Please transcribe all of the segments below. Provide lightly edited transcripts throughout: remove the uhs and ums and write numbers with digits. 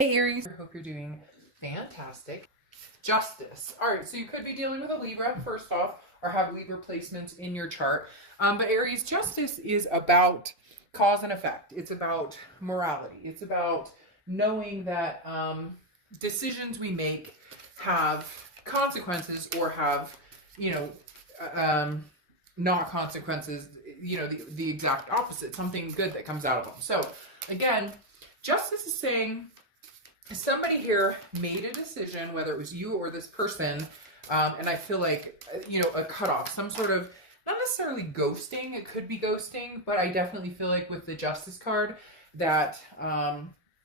Hey Aries, I hope you're doing fantastic. Justice. All right, so you could be dealing with a Libra first off, or have Libra placements in your chart. But Aries, justice is about cause and effect. It's about morality. It's about knowing that decisions we make have consequences or have, you know, not consequences. The exact opposite. Something good that comes out of them. So again, justice is saying somebody here made a decision, whether it was you or this person, and I feel like, a cutoff, some sort of, not necessarily ghosting, it could be ghosting, but I definitely feel like with the Justice card that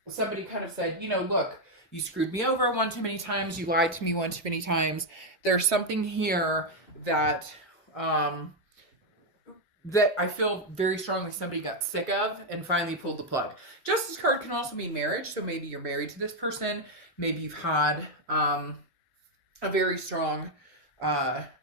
somebody kind of said, look, you screwed me over one too many times, you lied to me one too many times, there's something here that that I feel very strongly somebody got sick of and finally pulled the plug. Justice card can also mean marriage. So maybe you're married to this person. Maybe you've had a very strong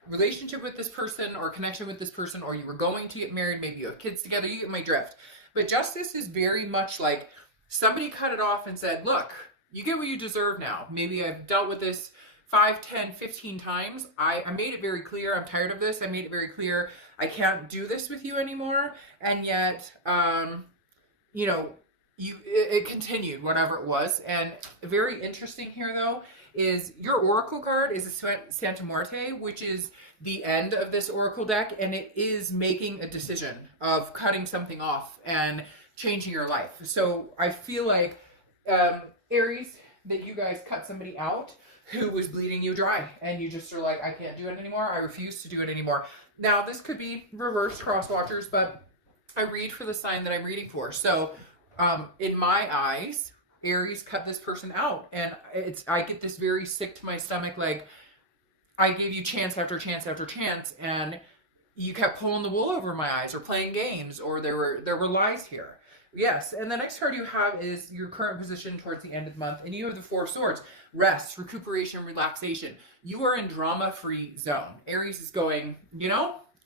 relationship with this person or connection with this person, or you were going to get married. Maybe you have kids together. You get my drift. But justice is very much like somebody cut it off and said, look, you get what you deserve now. Maybe I've dealt with this 5, 10, 15 times. I made it very clear. I'm tired of this. I made it very clear. I can't do this with you anymore. And yet, it continued, whatever it was. And very interesting here, though, is your Oracle card is a Santa Muerte, which is the end of this Oracle deck. And it is making a decision of cutting something off and changing your life. So I feel like, Aries, that you guys cut somebody out who was bleeding you dry, and you just are like, I can't do it anymore. I refuse to do it anymore. Now, this could be reverse cross watchers, but I read for the sign that I'm reading for. So, in my eyes, Aries cut this person out, and I get this very sick to my stomach, like, I gave you chance after chance after chance, and you kept pulling the wool over my eyes, or playing games, or there were lies here. Yes, and the next card you have is your current position towards the end of the month, and you have the Four of Swords. Rest, recuperation, relaxation. You are in drama-free zone. Aries is going,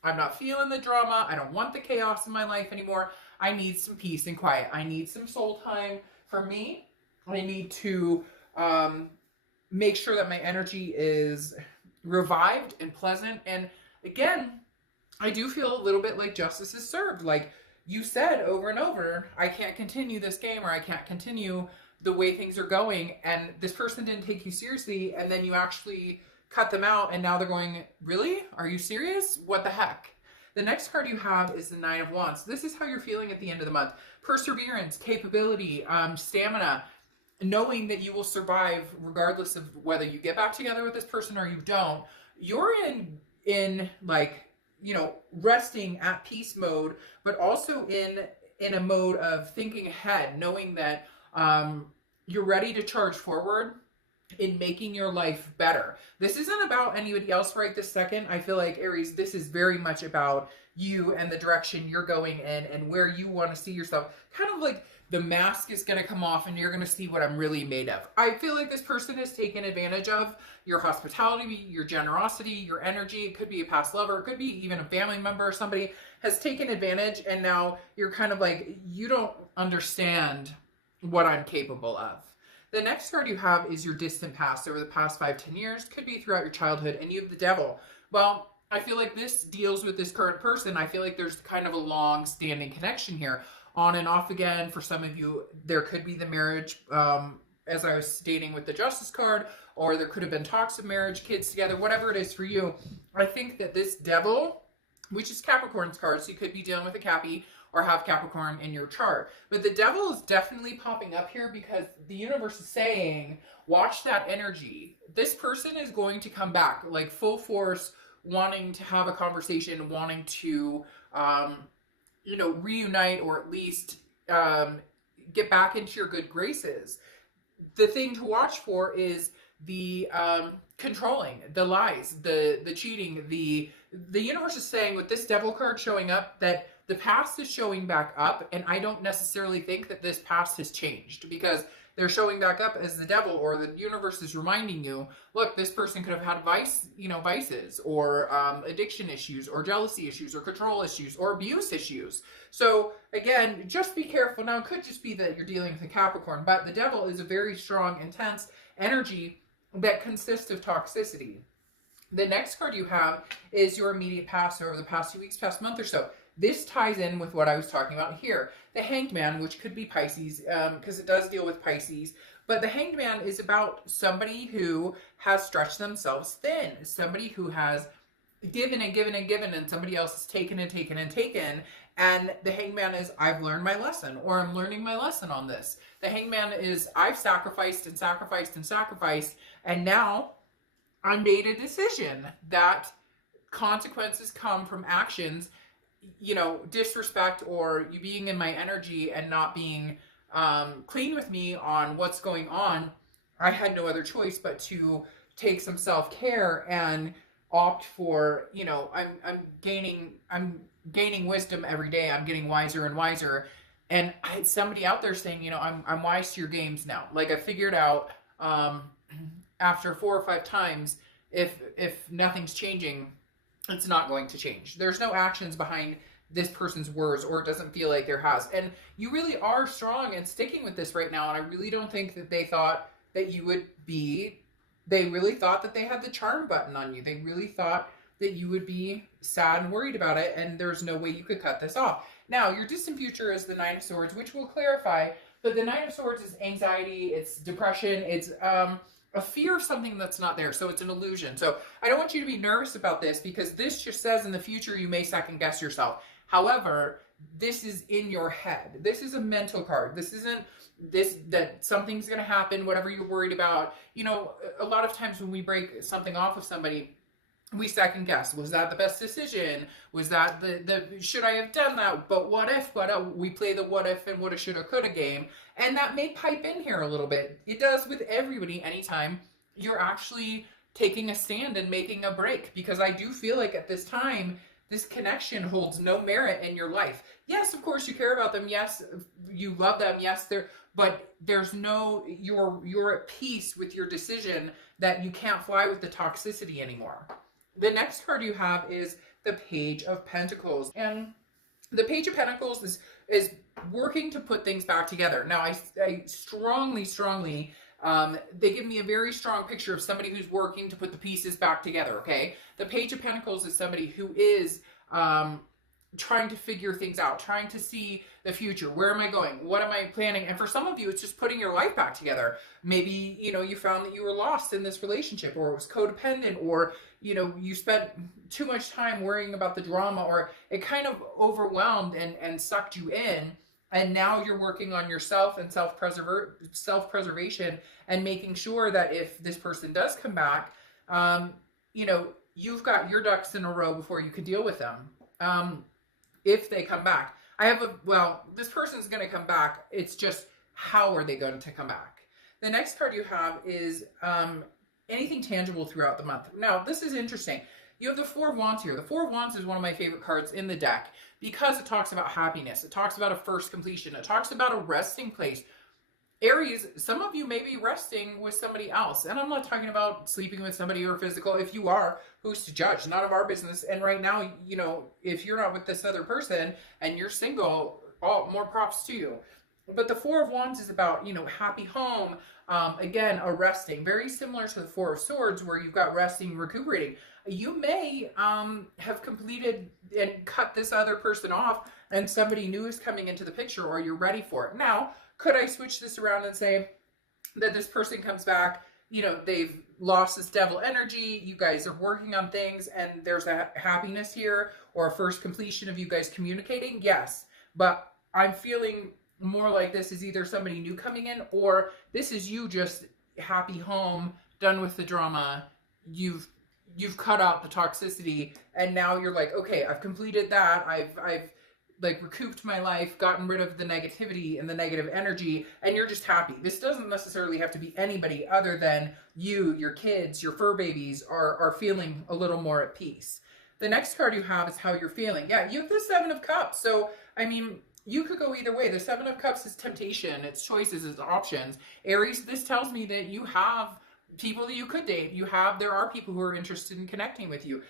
I'm not feeling the drama. I don't want the chaos in my life anymore. I need some peace and quiet. I need some soul time for me. I need to make sure that my energy is revived and pleasant. And again, I do feel a little bit like justice is served. Like, you said over and over, I can't continue this game, or I can't continue the way things are going, and this person didn't take you seriously, and then you actually cut them out, and now they're going, really? Are you serious? What the heck? The next card you have is the Nine of Wands. This is how you're feeling at the end of the month. Perseverance, capability, stamina, knowing that you will survive regardless of whether you get back together with this person or you don't. You're in like, resting at peace mode, but also in a mode of thinking ahead, knowing that you're ready to charge forward in making your life better. This isn't about anybody else right this second. I feel like, Aries, this is very much about you and the direction you're going in and where you want to see yourself. Kind of like the mask is going to come off and you're going to see what I'm really made of. I feel like this person has taken advantage of your hospitality, your generosity, your energy. It could be a past lover. It could be even a family member or somebody has taken advantage, and now you're kind of like, you don't understand what I'm capable of. The next card you have is your distant past, over the past 5, 10 years. Could be throughout your childhood, and you have the Devil. Well, I feel like this deals with this current person. I feel like there's kind of a long-standing connection here. On and off again. For some of you, there could be the marriage, as I was stating with the Justice card, or there could have been talks of marriage, kids together, whatever it is for you. I think that this Devil, which is Capricorn's card, so you could be dealing with a Cappy or have Capricorn in your chart. But the Devil is definitely popping up here because the universe is saying, watch that energy. This person is going to come back, like full force, wanting to have a conversation, wanting to, reunite, or at least get back into your good graces. The thing to watch for is the controlling, the lies, the cheating. The universe is saying with this Devil card showing up that the past is showing back up, and I don't necessarily think that this past has changed, because they're showing back up as the devil, or the universe is reminding you, look, this person could have had vices, or addiction issues, or jealousy issues, or control issues, or abuse issues. So again, just be careful. Now, it could just be that you're dealing with a Capricorn, but the devil is a very strong, intense energy that consists of toxicity. The next card you have is your immediate past, over the past few weeks, past month or so. This ties in with what I was talking about here. The Hanged Man, which could be Pisces, because it does deal with Pisces. But the Hanged Man is about somebody who has stretched themselves thin. Somebody who has given and given and given, and somebody else has taken and taken and taken. And the Hanged Man is, I've learned my lesson, or I'm learning my lesson on this. The Hanged Man is, I've sacrificed and sacrificed and sacrificed, and now I made a decision that consequences come from actions, disrespect, or you being in my energy and not being clean with me on what's going on. I had no other choice but to take some self-care and opt for, I'm gaining wisdom every day. I'm getting wiser and wiser. And I had somebody out there saying, I'm wise to your games now. Like, I figured out after 4 or 5 times, if nothing's changing, it's not going to change. There's no actions behind this person's words, or it doesn't feel like there has. And you really are strong and sticking with this right now. And I really don't think that they thought that you would be, they really thought that they had the charm button on you. They really thought that you would be sad and worried about it, and there's no way you could cut this off. Now, your distant future is the Nine of Swords, which we'll clarify, but the Nine of Swords is anxiety, it's depression, it's a fear of something that's not there, so it's an illusion. So I don't want you to be nervous about this, because this just says in the future you may second guess yourself. However, this is in your head. This is a mental card. This isn't that something's going to happen, whatever you're worried about. A lot of times when we break something off of somebody, we second guess. Was that the best decision? Was that the should I have done that? But what if? But we play the what if and woulda, shoulda, coulda game. And that may pipe in here a little bit. It does with everybody anytime you're actually taking a stand and making a break. Because I do feel like at this time, this connection holds no merit in your life. Yes, of course you care about them. Yes, you love them. Yes, but there's no, you're at peace with your decision that you can't fly with the toxicity anymore. The next card you have is the Page of Pentacles. And the Page of Pentacles is working to put things back together. Now, I strongly, they give me a very strong picture of somebody who's working to put the pieces back together, okay? The Page of Pentacles is somebody who is trying to figure things out, trying to see the future. Where am I going? What am I planning? And for some of you, it's just putting your life back together. Maybe, you found that you were lost in this relationship, or it was codependent, or, you spent too much time worrying about the drama, or it kind of overwhelmed and sucked you in. And now you're working on yourself and self-preservation and making sure that if this person does come back, you've got your ducks in a row before you can deal with them. If they come back, this person's going to come back. It's just, how are they going to come back? The next card you have is anything tangible throughout the month. Now, this is interesting. You have the Four of Wands here. The Four of Wands is one of my favorite cards in the deck because it talks about happiness. It talks about a first completion. It talks about a resting place. Aries, some of you may be resting with somebody else. And I'm not talking about sleeping with somebody or physical. If you are, who's to judge? None of our business. And right now, if you're not with this other person and you're single, more props to you. But the Four of Wands is about, happy home. Again, a resting. Very similar to the Four of Swords, where you've got resting, recuperating. You may have completed and cut this other person off, and somebody new is coming into the picture, or you're ready for it. Now, could I switch this around and say that this person comes back, they've lost this devil energy, you guys are working on things, and there's a happiness here, or a first completion of you guys communicating? Yes. But I'm feeling more like this is either somebody new coming in, or this is you just happy home, done with the drama, you've cut out the toxicity, and now you're like, okay, I've completed that, I've like recouped my life, gotten rid of the negativity and the negative energy, and you're just happy. This doesn't necessarily have to be anybody other than you, your kids, your fur babies are feeling a little more at peace. The next card you have is how you're feeling. Yeah, you have the Seven of Cups. So, I mean, you could go either way. The Seven of Cups is temptation, it's choices, it's options. Aries, this tells me that you have people that you could date. There are people who are interested in connecting with you.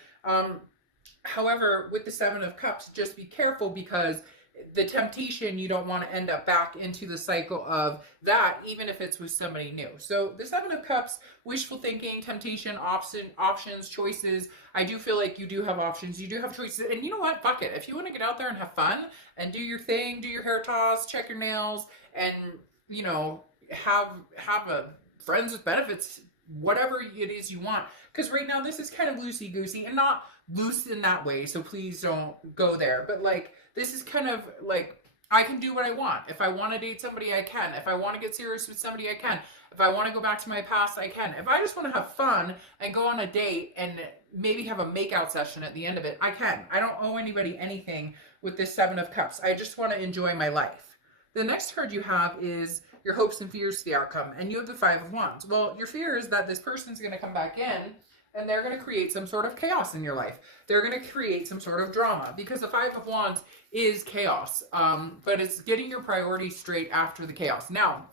However, with the Seven of Cups, just be careful, because the temptation, you don't want to end up back into the cycle of that, even if it's with somebody new. So the Seven of Cups, wishful thinking, temptation, options, choices. I do feel like you do have options, you do have choices, and you know what? Fuck it. If you want to get out there and have fun and do your thing, do your hair toss, check your nails, and you know, have a friends with benefits, whatever it is you want. Because right now this is kind of loosey goosey, and not loose in that way, so please don't go there. But like, this is kind of like, I can do what I want. If I want to date somebody, I can. If I want to get serious with somebody, I can. If I want to go back to my past, I can. If I just want to have fun and go on a date and maybe have a makeout session at the end of it, I can. I don't owe anybody anything with this Seven of Cups. I just want to enjoy my life. The next card you have is your hopes and fears to the outcome, and you have the Five of Wands. Well, your fear is that this person's going to come back in and they're going to create some sort of chaos in your life. They're going to create some sort of drama, because the Five of Wands is chaos, but it's getting your priorities straight after the chaos. Now,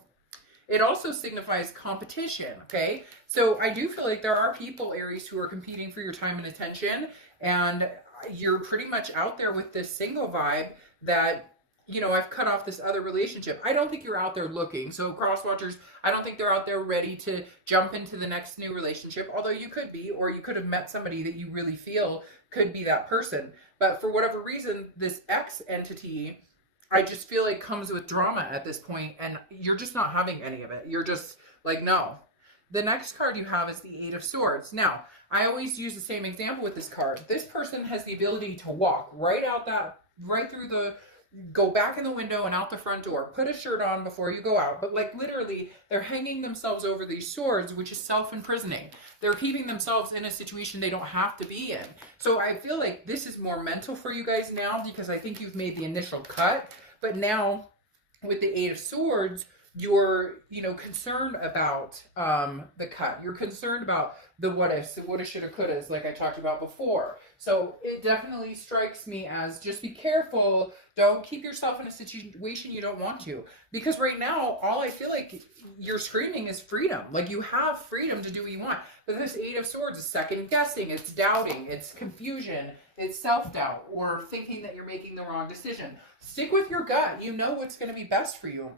it also signifies competition, okay? So I do feel like there are people, Aries, who are competing for your time and attention, and you're pretty much out there with this single vibe that, you know, I've cut off this other relationship. I don't think you're out there looking. So cross-watchers, I don't think they're out there ready to jump into the next new relationship, although you could be, or you could have met somebody that you really feel could be that person. But for whatever reason, this X entity, I just feel like comes with drama at this point, and you're just not having any of it. You're just like, no. The next card you have is the Eight of Swords. Now, I always use the same example with this card. This person has the ability to walk right through the, go back in the window and out the front door, put a shirt on before you go out. But like, literally, they're hanging themselves over these swords, which is self-imprisoning. They're keeping themselves in a situation they don't have to be in. So I feel like this is more mental for you guys now, because I think you've made the initial cut. But now with the Eight of Swords, you're, you know, concerned about the cut. You're concerned about the what ifs, the woulda, shoulda, couldas, like I talked about before. So it definitely strikes me as, just be careful. Don't keep yourself in a situation you don't want to. Because right now, all I feel like you're screaming is freedom. Like, you have freedom to do what you want. But this Eight of Swords is second guessing, it's doubting, it's confusion, it's self-doubt, or thinking that you're making the wrong decision. Stick with your gut. You know what's going to be best for you.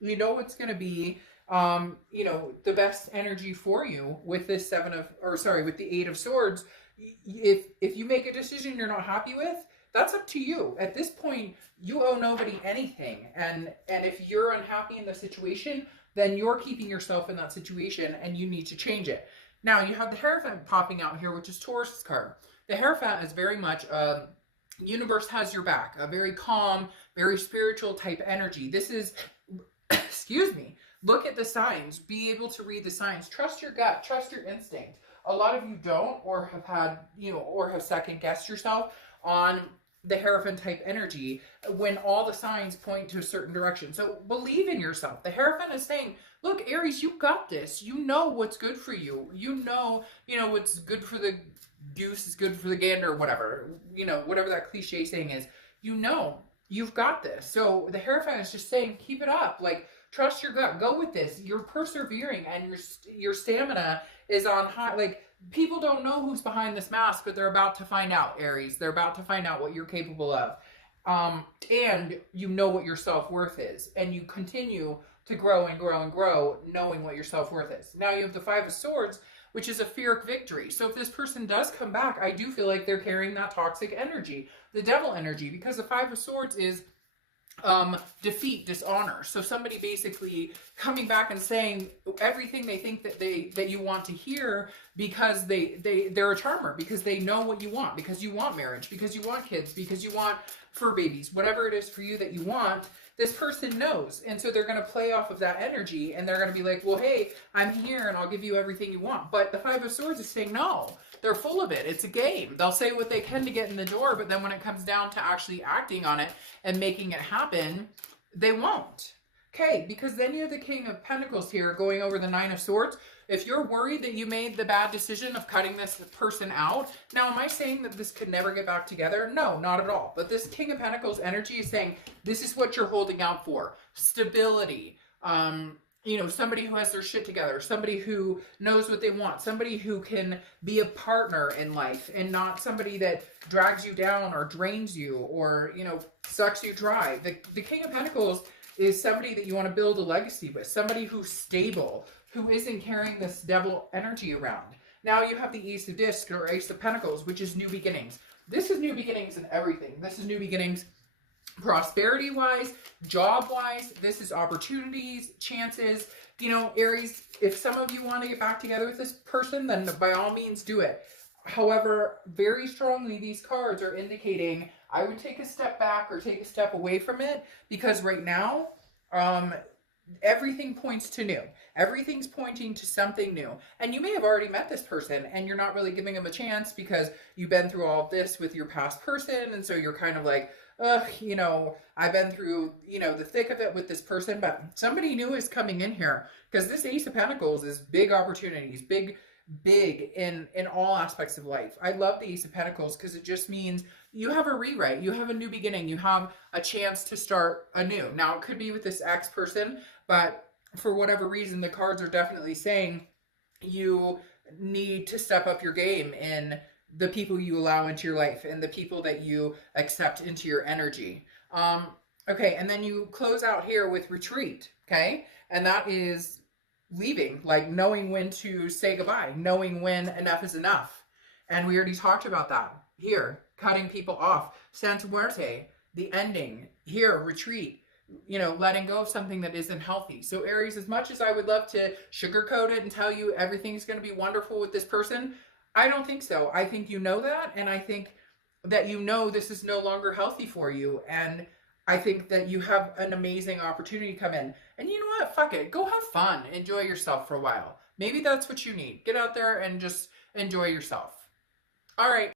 You know what's going to be, you know, the best energy for you with this with the Eight of Swords. If you make a decision you're not happy with, that's up to you. At this point, you owe nobody anything. And if you're unhappy in the situation, then you're keeping yourself in that situation and you need to change it. Now, you have the Hierophant popping out here, which is Taurus's card. The Hierophant is very much universe has your back, a very calm, very spiritual type energy. This is, excuse me, look at the signs, be able to read the signs, trust your gut, trust your instinct. A lot of you don't, or have had, you know, or have second guessed yourself on the Hierophant type energy when all the signs point to a certain direction. So believe in yourself. The Hierophant is saying, look, Aries, you got this. You know what's good for you. You know what's good for the goose is good for the gander, whatever, you know, whatever that cliche saying is, you know, you've got this. So the Hierophant is just saying, keep it up. Like, trust your gut, go with this. You're persevering, and your stamina is on high. Like, people don't know who's behind this mask, but they're about to find out, Aries. They're about to find out what you're capable of. And you know what your self-worth is, and you continue to grow and grow and grow, knowing what your self-worth is. Now you have the Five of Swords, which is a Pyrrhic victory. So if this person does come back, I do feel like they're carrying that toxic energy, the devil energy, because the Five of Swords is defeat, dishonor. So somebody basically coming back and saying everything they think that you want to hear, because they're a charmer, because they know what you want, because you want marriage, because you want kids, because you want fur babies, whatever it is for you that you want. This person knows, and so they're going to play off of that energy, and they're going to be like, well, hey, I'm here and I'll give you everything you want. But the Five of Swords is saying, no, they're full of it. It's a game. They'll say what they can to get in the door, but then when it comes down to actually acting on it and making it happen, they won't. Okay, because then you have the King of Pentacles here going over the Nine of Swords. if you're worried that you made the bad decision of cutting this person out, now am I saying that this could never get back together? No, not at all. But this King of Pentacles energy is saying this is what you're holding out for. Stability. You know, somebody who has their shit together, somebody who knows what they want, somebody who can be a partner in life and not somebody that drags you down or drains you or, you know, sucks you dry. The King of Pentacles is somebody that you want to build a legacy with, somebody who's stable, who isn't carrying this devil energy around. Now you have the Ace of Discs or Ace of Pentacles, which is new beginnings. This is new beginnings in everything. This is new beginnings prosperity-wise, job-wise. This is opportunities, chances. You know, Aries, if some of you want to get back together with this person, then by all means do it. However, very strongly, these cards are indicating I would take a step back or take a step away from it, because right now, everything points to new. Everything's pointing to something new. And you may have already met this person and you're not really giving them a chance because you've been through all of this with your past person. And so you're kind of like, you know, I've been through, you know, the thick of it with this person, but somebody new is coming in here, because this Ace of Pentacles is big opportunities, big in all aspects of life. I love the Ace of Pentacles because it just means you have a rewrite, you have a new beginning, you have a chance to start anew. Now, it could be with this ex person, but for whatever reason, the cards are definitely saying you need to step up your game in the people you allow into your life and the people that you accept into your energy. Okay, and then you close out here with retreat, okay? And that is leaving, like knowing when to say goodbye, knowing when enough is enough. And we already talked about that here, cutting people off. Santa Muerte, the ending. Here, retreat, you know, letting go of something that isn't healthy. So Aries, as much as I would love to sugarcoat it and tell you everything's going to be wonderful with this person, I don't think so. I think you know that, and I think that you know this is no longer healthy for you, and I think that you have an amazing opportunity come in. And you know what? Fuck it. Go have fun. Enjoy yourself for a while. Maybe that's what you need. Get out there and just enjoy yourself. All right.